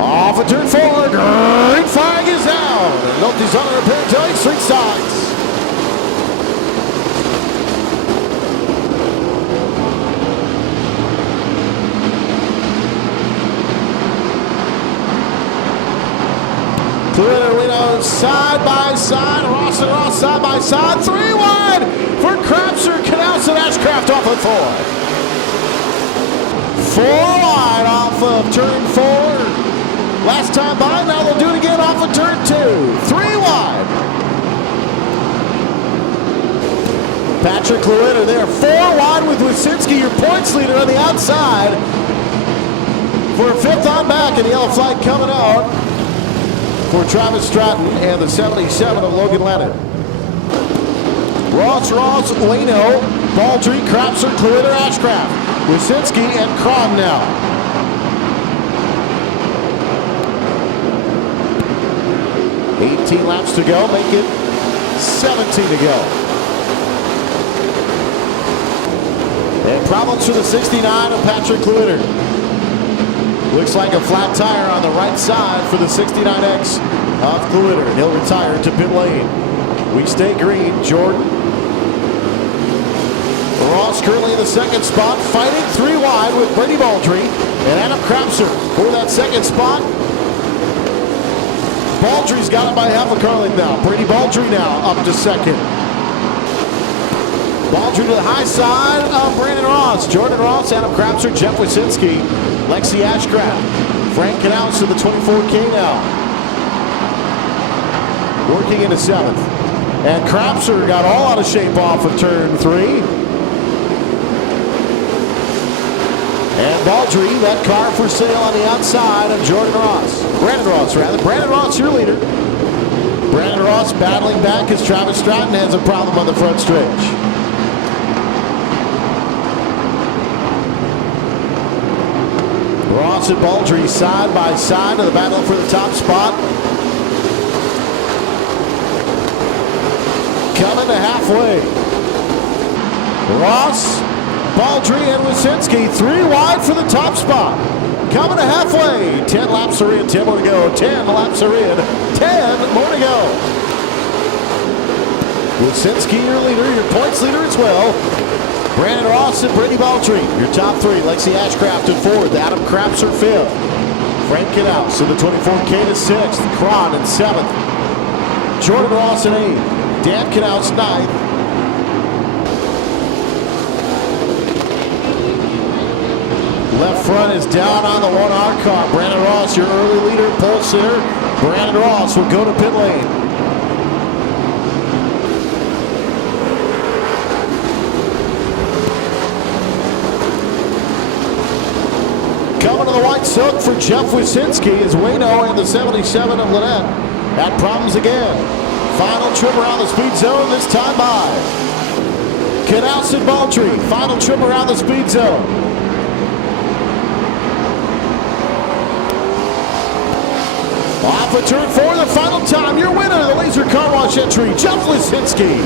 Off of turn 4, green flag is down. Noltes on a repair till street sides. Twitter windows side by side. Ross and Ross side by side. 3 wide for Crapser, Canals, and Ashcraft off of 4. 4 wide off of turn 4. Last time by, now they'll do it again off of turn 2. 3 wide. Patrick Lewitter there. 4 wide with Wysinski, your points leader on the outside. For a 5th on back, and the yellow flag coming out for Travis Stratton and the 77 of Logan Lennon. Ross, Waino, Baldry, Crapser, Lewitter, Ashcraft, Wysinski, and Cron now. $18 laps to go, make it 17 to go. And problems for the 69 of Patrick Lewitter. Looks like a flat tire on the right side for the 69X of Lewitter, and he'll retire to pit lane. We stay green. Jordan. Ross currently in the 2nd spot, fighting 3 wide with Brady Baldry and Adam Crapser for that 2nd spot. Baldry's got it by half a car length now. Brady Baldry now up to 2nd. Baldry to the high side of Brandon Ross. Jordan Ross, Adam Crapser, Jeff Wysinski, Lexi Ashcraft, Frank Canals to the 24K now. Working into 7th. And Crapser got all out of shape off of turn 3. And Baldry, that car for sale on the outside of Brandon Ross, your leader. Brandon Ross battling back as Travis Stratton has a problem on the front stretch. Ross and Baldry side by side in the battle for the top spot. Coming to halfway. Ross, Baldry, and Wysinski 3 wide for the top spot. Coming to halfway. 10 laps are in, 10 more to go. 10 laps are in, 10 more to go. Wysinski, your leader, your points leader as well. Brandon Ross and Brady Baldry, your top 3. Lexi Ashcraft in 4th. Adam Crapser 5th. Frank Canals in the 24K to 6th. Cron in 7th. Jordan Ross in 8th. Dan Canals 9th. Left front is down on the 1R car. Brandon Ross, your early leader, pole sitter. Brandon Ross will go to pit lane. Coming to the white silk for Jeff Wysinski is Waino and the 77 of Lynette. Had problems again. Final trip around the speed zone, this time by Canals and Baldry. Final trip around the speed zone. Off of turn 4, the final time. Your winner, the laser car wash entry, Jeff Wysinski.